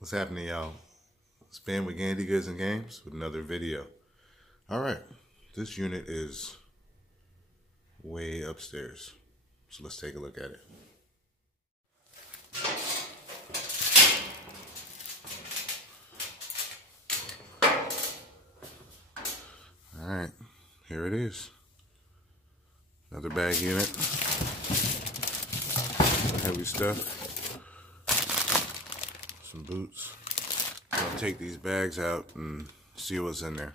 What's happening, y'all? It's Ben with Gandy Goods and Games with another video. All right, this unit is way upstairs, so let's take a look at it. All right, here it is. Another bag unit. Some heavy stuff. Some boots. I'll take these bags out and see what's in there.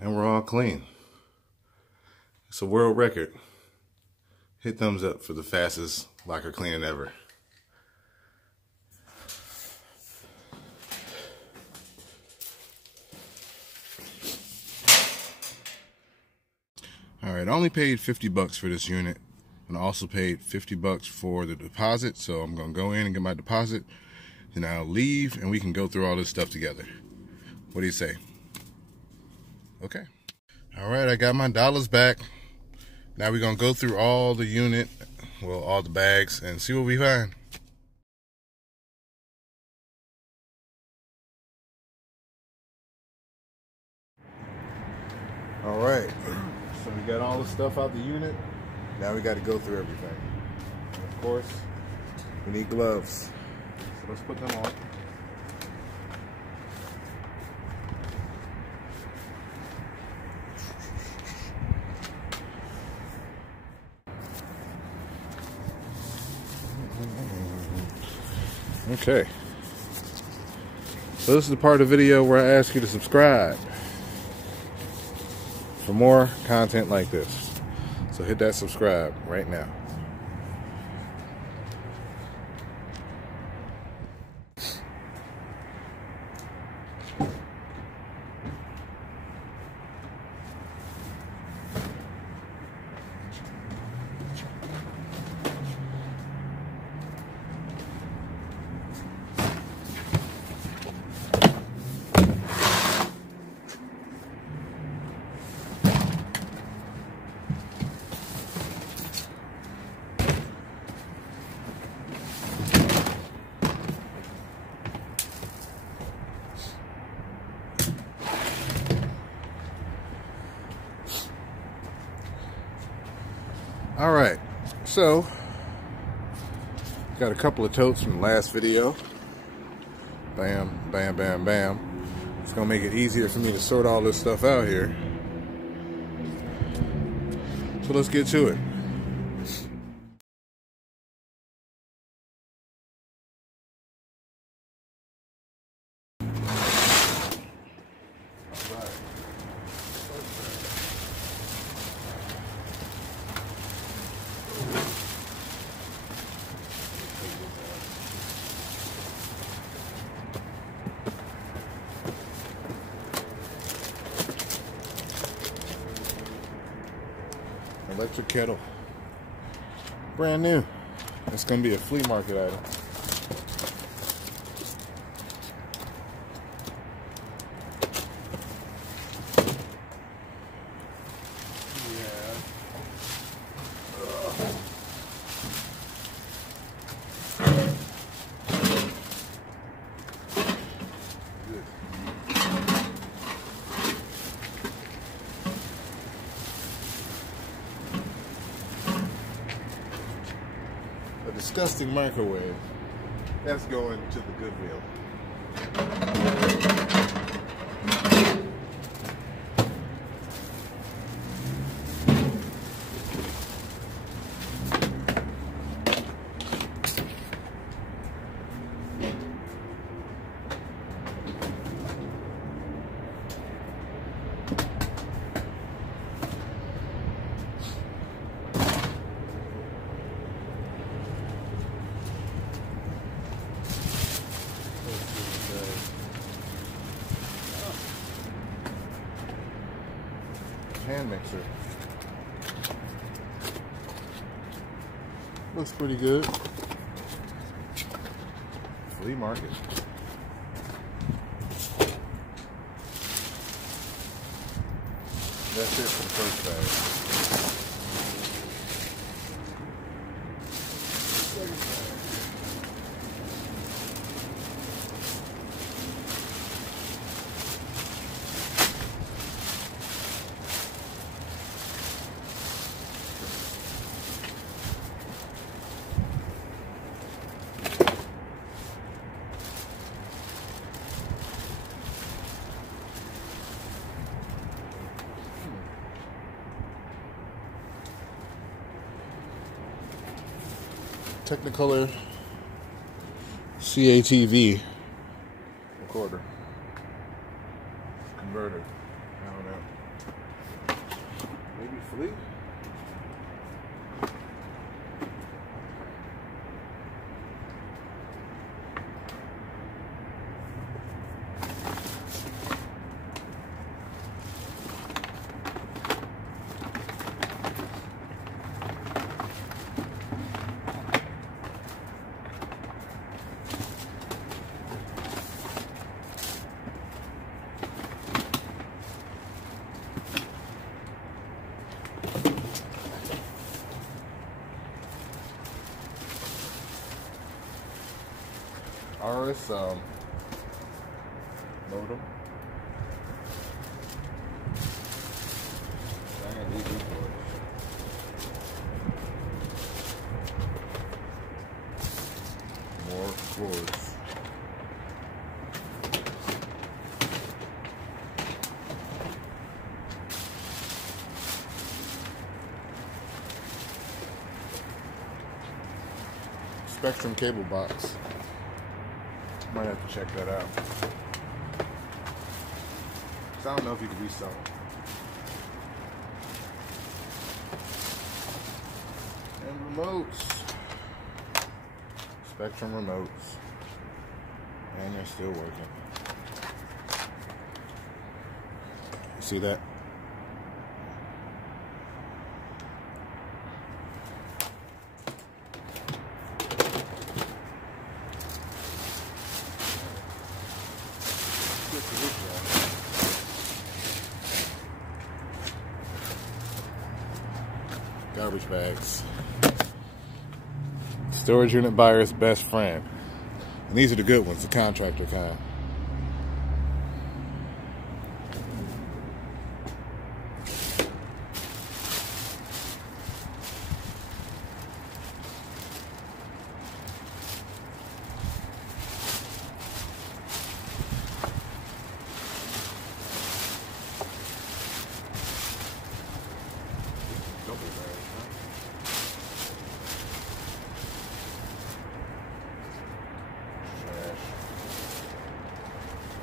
And we're all clean. It's a world record. Hit thumbs up for the fastest locker cleaning ever. Alright, I only paid $50 for this unit, and I also paid $50 for the deposit, so I'm going to go in and get my deposit, then I'll leave and we can go through all this stuff together. What do you say? Okay. Alright, I got my dollars back. Now we're going to go through all the unit, well, all the bags, and see what we find. Alright, so we got all the stuff out the unit. Now we got to go through everything. And of course, we need gloves. So let's put them on. Okay. So this is the part of the video where I ask you to subscribe for more content like this. So hit that subscribe right now. All right, so got a couple of totes from the last video. Bam, bam, bam, bam. It's gonna make it easier for me to sort all this stuff out here. So let's get to it. Electric kettle, brand new. It's gonna be a flea market item. A disgusting microwave. That's going to the Goodwill. Hand mixer. Looks pretty good. Flea market. That's it for the first bag. Technicolor CATV recorder converter. I don't know. Maybe flea? RS modem. And these cords. More cords. Spectrum cable box. Might have to check that out. Cause I don't know if you can resell them. And remotes. Spectrum remotes. And they're still working. You see that? Garbage bags. Storage unit buyer's best friend. And these are the good ones, the contractor kind.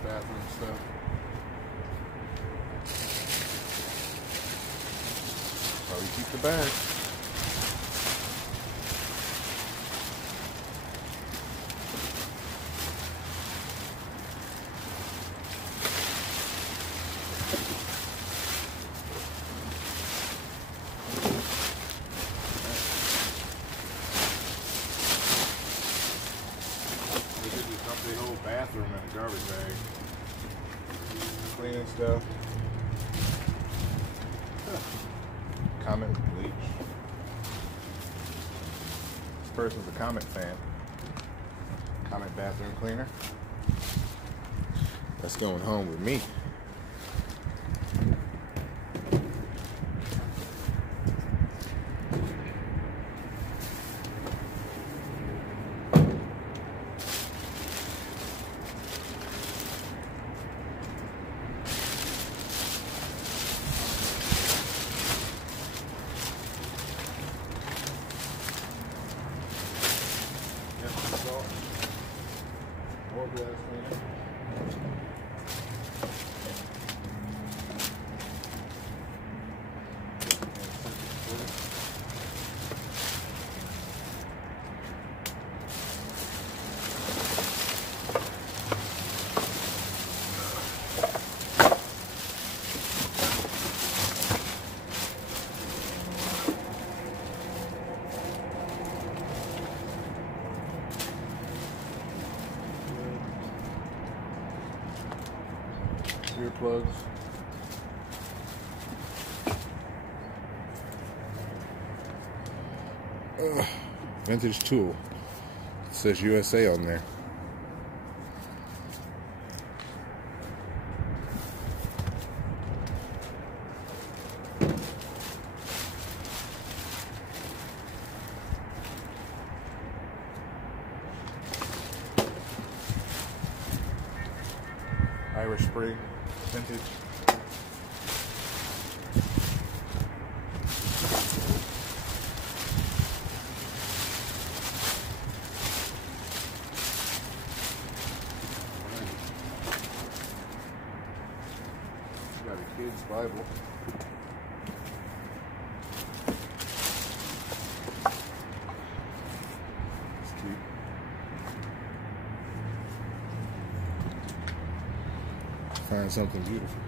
Bathroom stuff. How we keep the bag. They could just dump the whole bathroom in a garbage bag. Cleaning stuff. Comet bleach. This person's a Comet fan. Comet bathroom cleaner. That's going home with me. More grass cleaner. Earplugs. Vintage tool. It says USA on there. Irish Spring. Vintage. Got a kid's Bible. It's cute. Find something beautiful.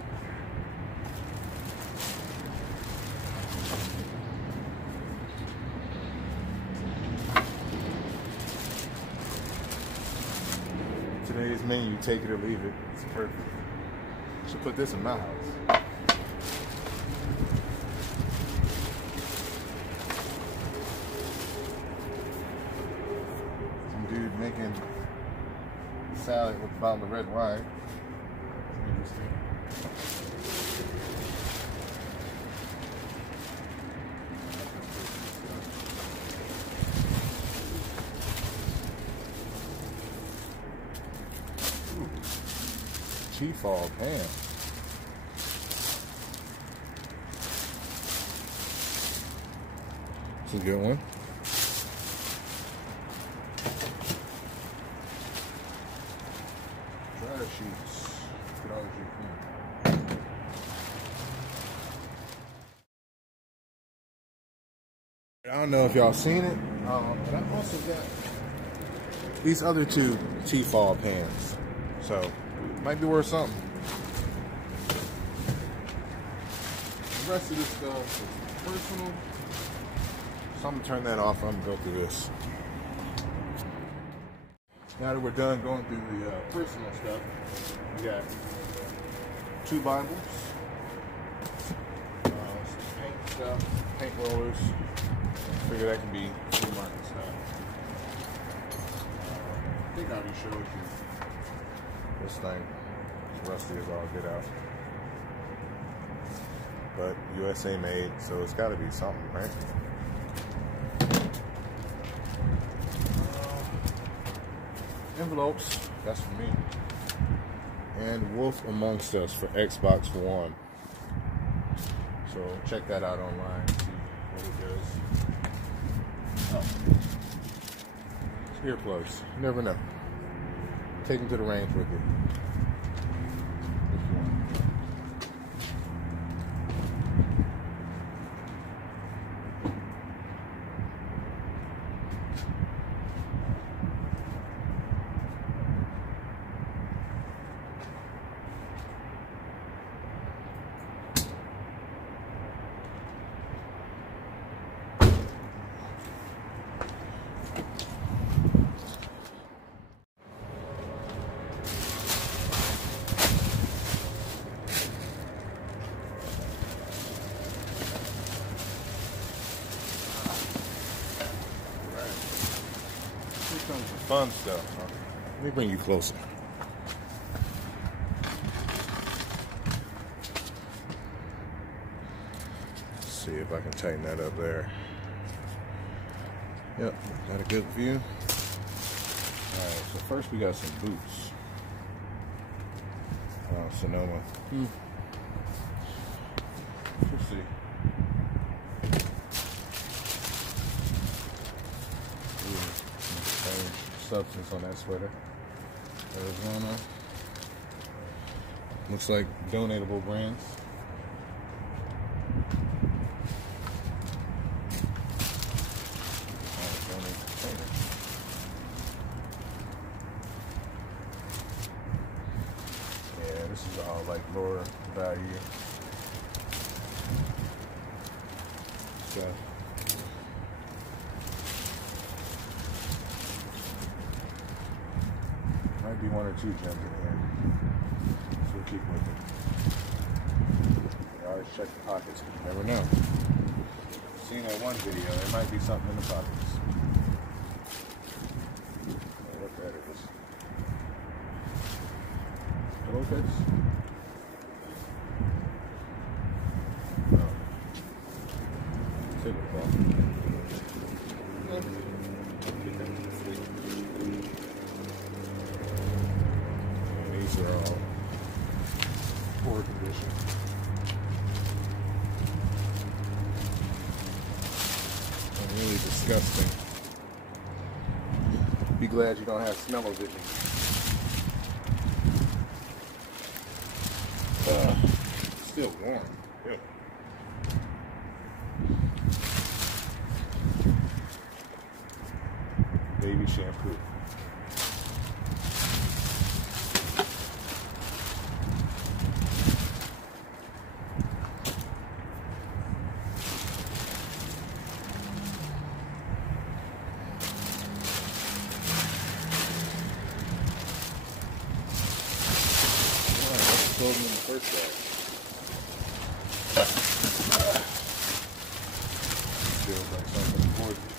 Today's menu, take it or leave it. It's perfect. Should put this in my house. Some dude making salad with a bottle of red wine. Interesting. Tefal pan. It's a good one. Dryer sheets. I don't know if y'all seen it, but I also got these other two Tefal pans. So, might be worth something. The rest of this stuff is personal. So I'm gonna turn that off. I'm gonna go through this. Now that we're done going through the personal stuff, we got 2 Bibles, some paint stuff, paint rollers. I figure that can be flea market stuff. I think I already showed you. This thing is rusty as all get out. But USA made, so it's gotta be something, right? Envelopes, that's for me. And Wolf Amongst Us for Xbox One. So check that out online, see what it does. Oh. Earplugs, you never know. Take them to the range with you. Fun stuff. Let me bring you closer. Let's see if I can tighten that up there. Yep, got a good view. Alright, so first we got some boots. Sonoma. Let's see. Substance on that sweater. Arizona. Looks like donatable brands. Yeah, this is all like lower value stuff. Might be 1 or 2 gems in here. So we'll keep looking. I always check the pockets, but you never know. Seen that one video, there might be something in the pockets. Oh, what that is. Pillowcase? Oh. Tablecloth. These are all poor condition. And really disgusting. Be glad you don't have smell-o-vision. Still warm. Good. Baby shampoo. Told them in the first bag. Feels like something important.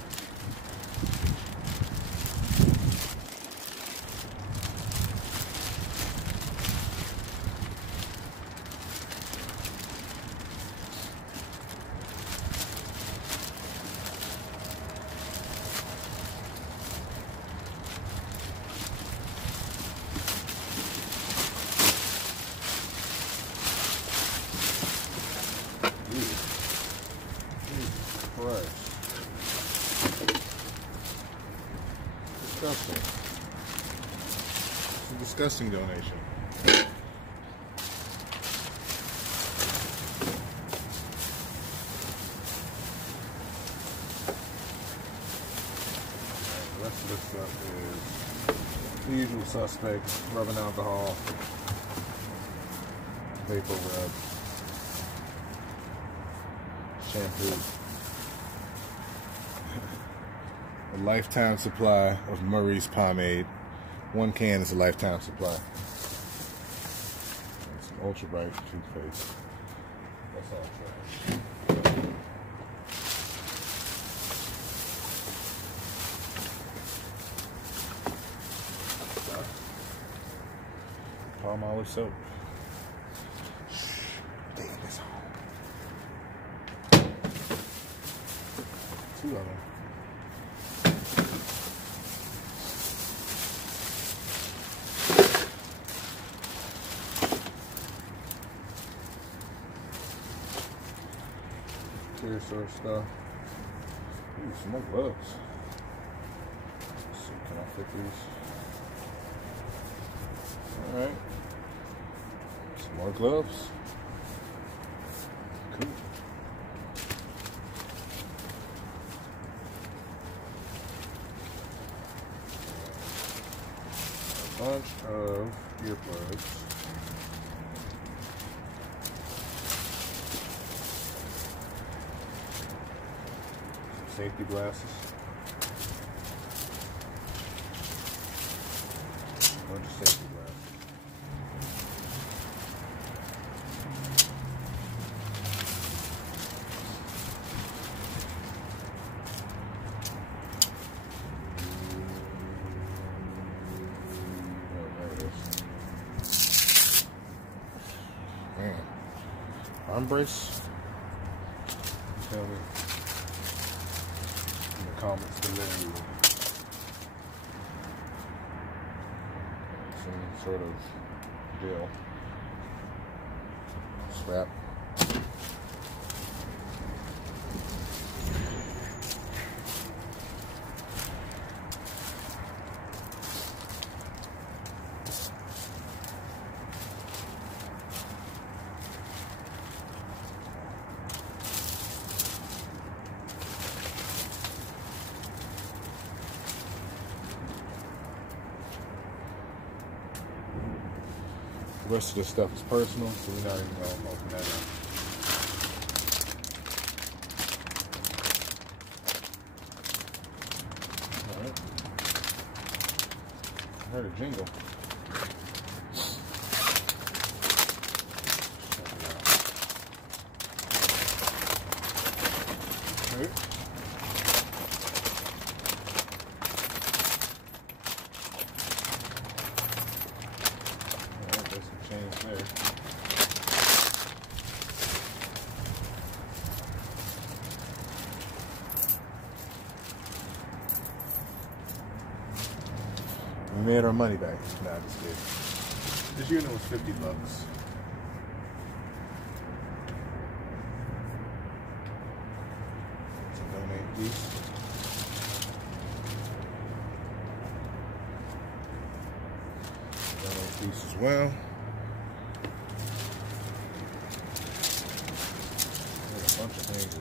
Christ. Disgusting. It's a disgusting donation. The rest of this stuff is the usual suspects: rubbing alcohol, vapor rub, shampoo, a lifetime supply of Murray's pomade. One can is a lifetime supply. And some Ultra Bright toothpaste. That's all trash. Palmolive soap. Taking this home. Two of them. Clear source stuff. Ooh, some more gloves. Let's see, can I fit these? Alright. Some more gloves. Cool. A bunch of earplugs. Some safety glasses. A bunch of safety glasses. Man. Arm brace. Tell me in the comments below. Some sort of deal. Strap. The rest of this stuff is personal, so we're not even going to open that up. Alright. I heard a jingle. Check it out. Alright. Change there. We made our money back. Nah, just kidding. This unit was $50. So donate these. Donate these as well. Bunch of things.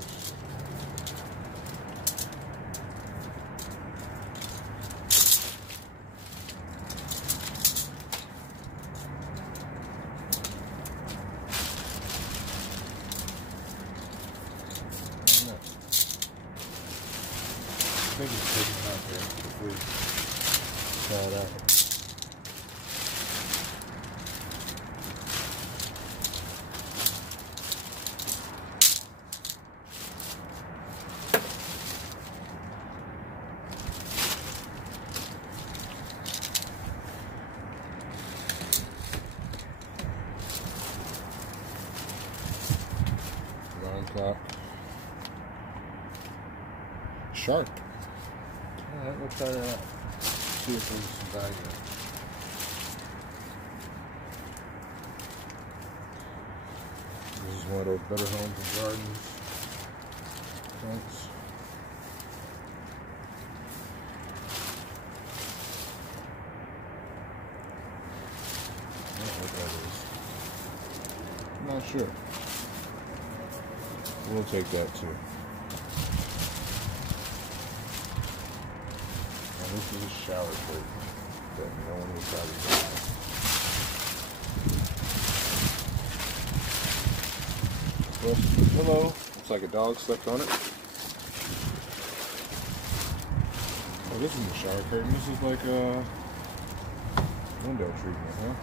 I think it's taking out there before we try it out. Clock. Shark. Alright, we'll try that out. See if there's some value. This is one of those Better Homes and Gardens sense. I don't know what that is. I'm not sure. We'll take that too. Now this is a shower curtain that no one will probably buy. Well, hello. Looks like a dog slept on it. Oh, this is a shower curtain. This is like a window treatment, huh?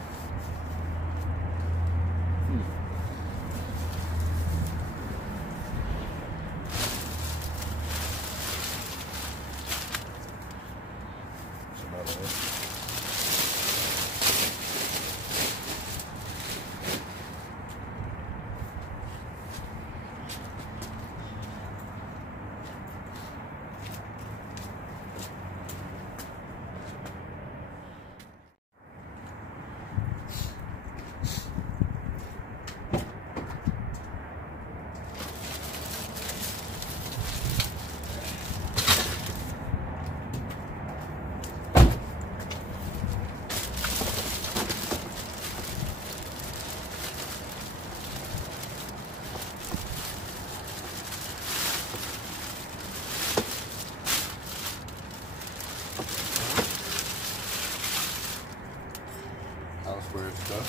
Houseware stuff.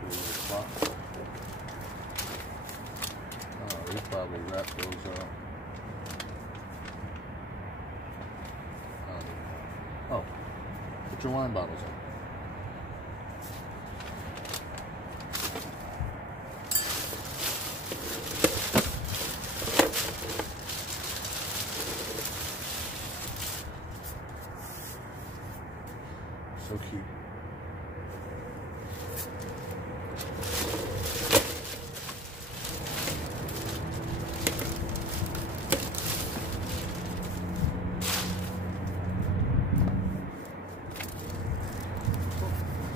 Cool little clock. Oh, they probably wrap those up. Oh, put your wine bottles in. So cute.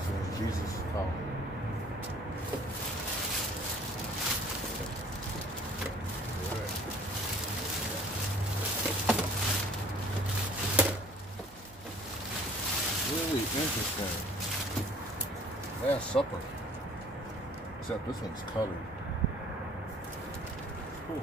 Says Jesus. Oh. Really interesting. Last Supper. Except this one's colored. Cool.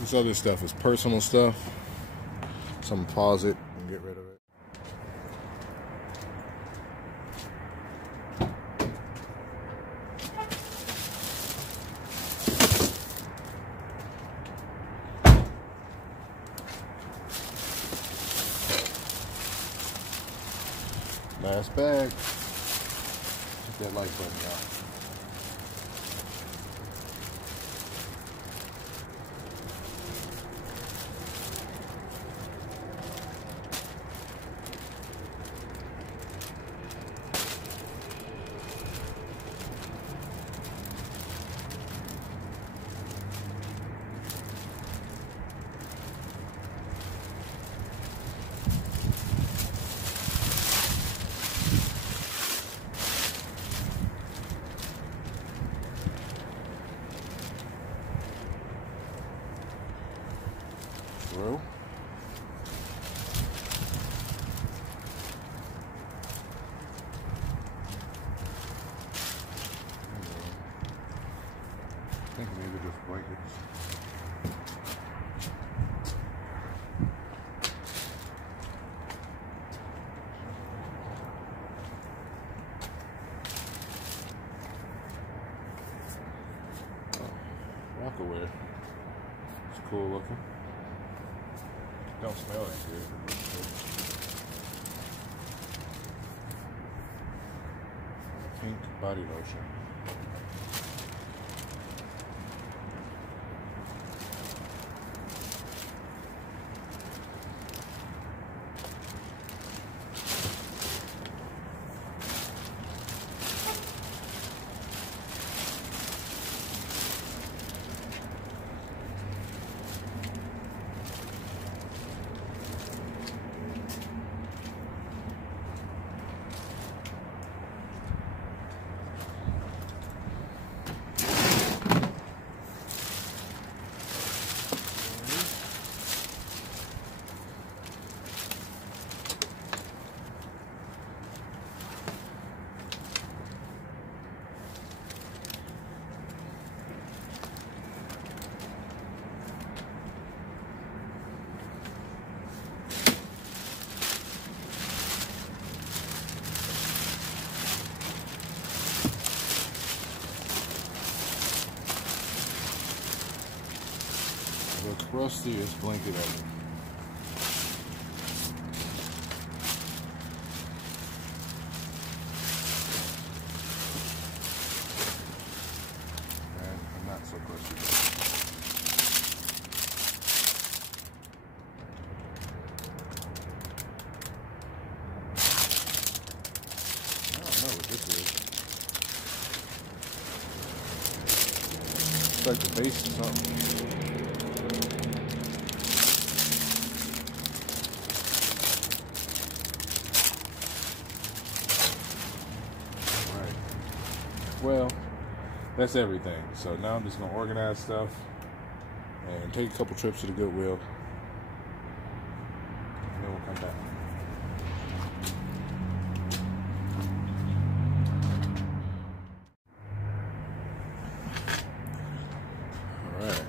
This other stuff is personal stuff, so I'm gonna pause it and get rid of it. Last bag. Hit that like button, y'all. Through. I think maybe just blankets. Rockaware. It's cool looking. Don't smell that good. Pink body lotion. Looks rusty, it's blanket over. And I'm not so crusty. I don't know what this is. It's like the base of something. Well, that's everything. So now I'm just going to organize stuff and take a couple trips to the Goodwill. And then we'll come back. Alright.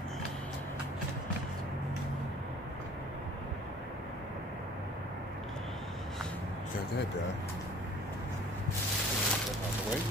Got that done. Get that out the way.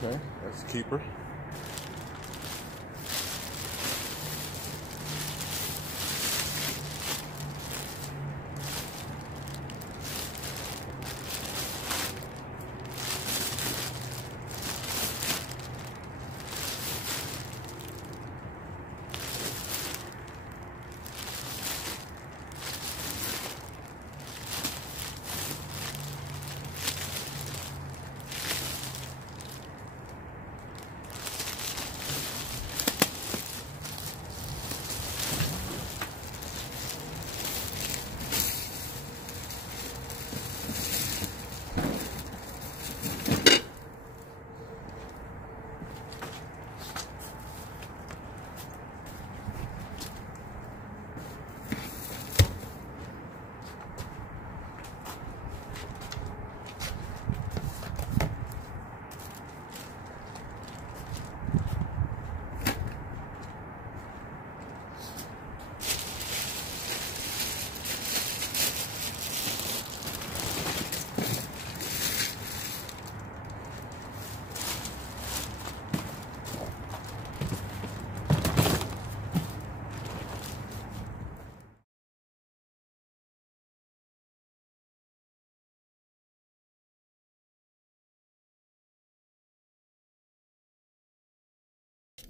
Okay, that's a keeper.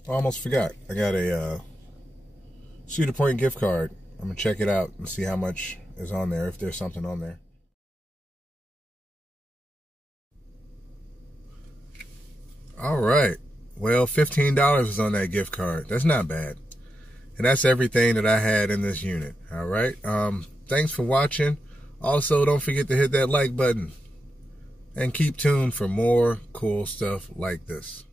I almost forgot. I got a Cedar Point gift card. I'm going to check it out and see how much is on there, if there's something on there. All right. Well, $15 is on that gift card. That's not bad. And that's everything that I had in this unit. All right. Thanks for watching. Also, don't forget to hit that like button. And keep tuned for more cool stuff like this.